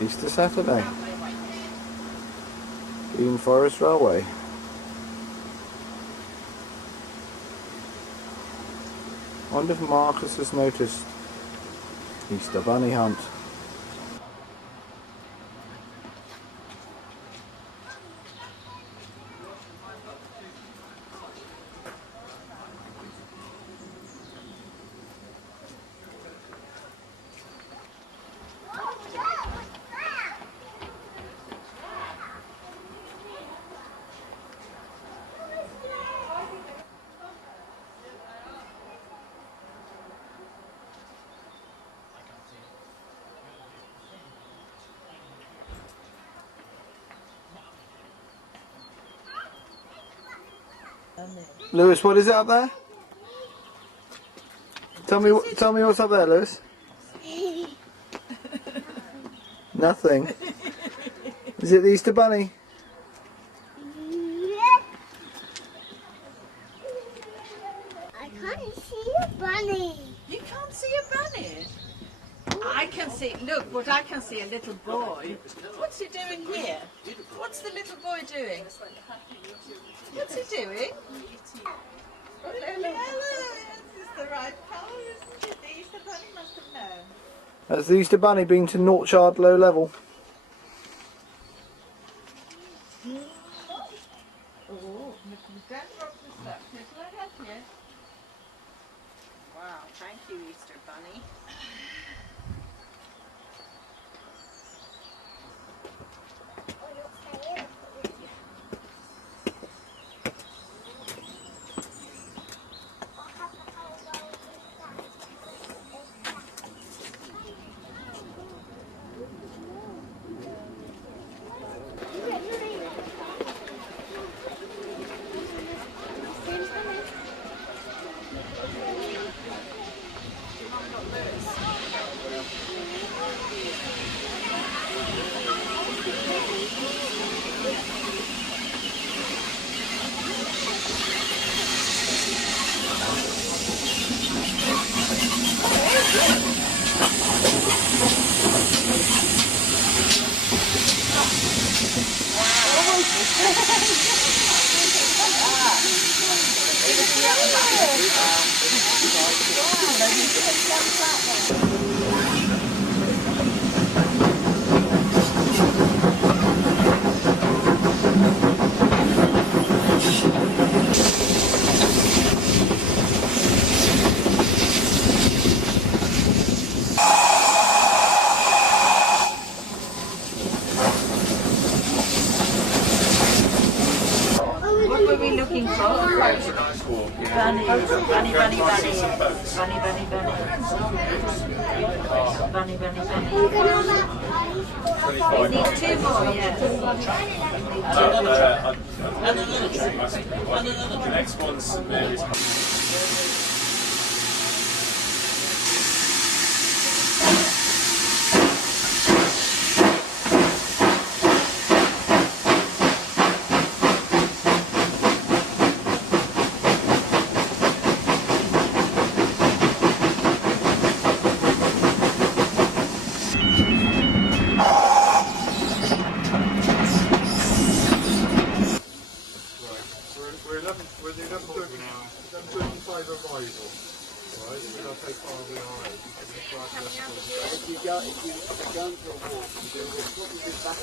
Easter Saturday. Dean Forest Railway. Wonder if Marcus has noticed Easter Bunny hunt. Lewis, what is it up there? Tell me what's up there, Lewis. Nothing. Is it the Easter Bunny? I can't see a bunny. You can't see a bunny? I can see, look, what I can see, a little boy. What's he doing here? What's the little boy doing? What's he doing? Oh, Lola, this is the right colour, isn't it? The Easter Bunny must have known. That's the Easter Bunny being to Northshard low level. Oh, don't drop the stuff. Can I help you? Wow, thank you, Easter Bunny. What were we looking for? Bunny, bunny, bunny, bunny. Bunny, bunny, bunny. Bunny, bunny, bunny. We need two more, yes. The next one's St Mary's. We're the 11:35 arrival. Right, we're going to take RVRA. If you go for a walk, you do probably back.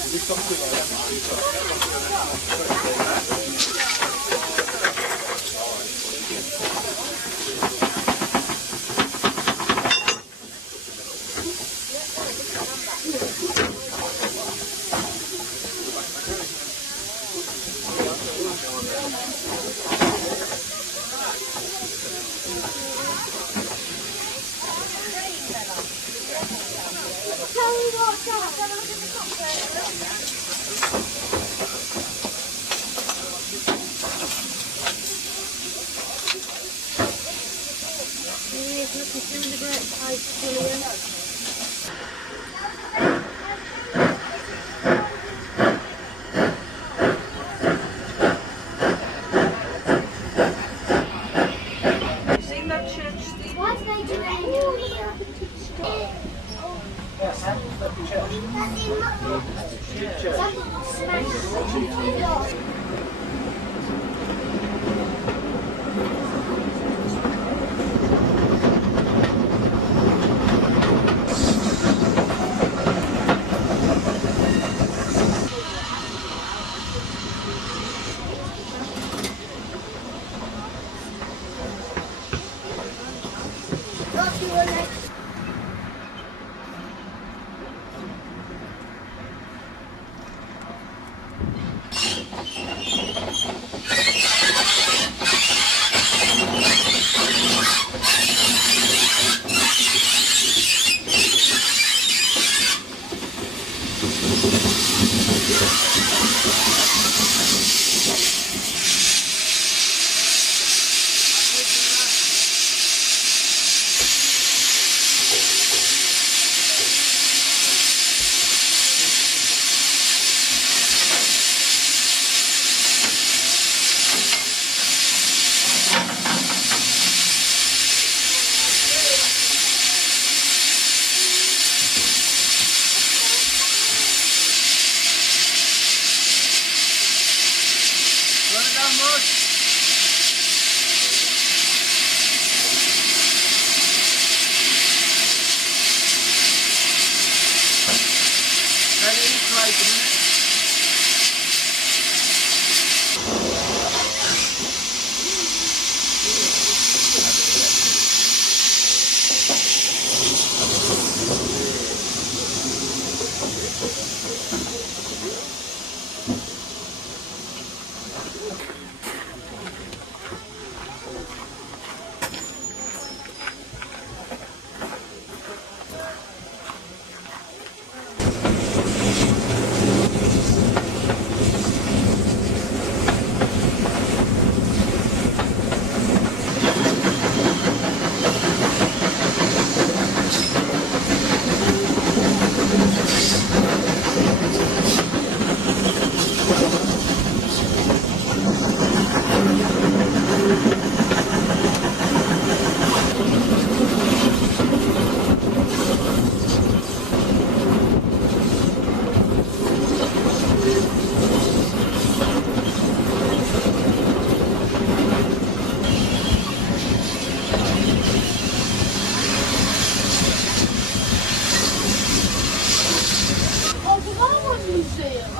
See that church, Steve? What are they doing here? Museum.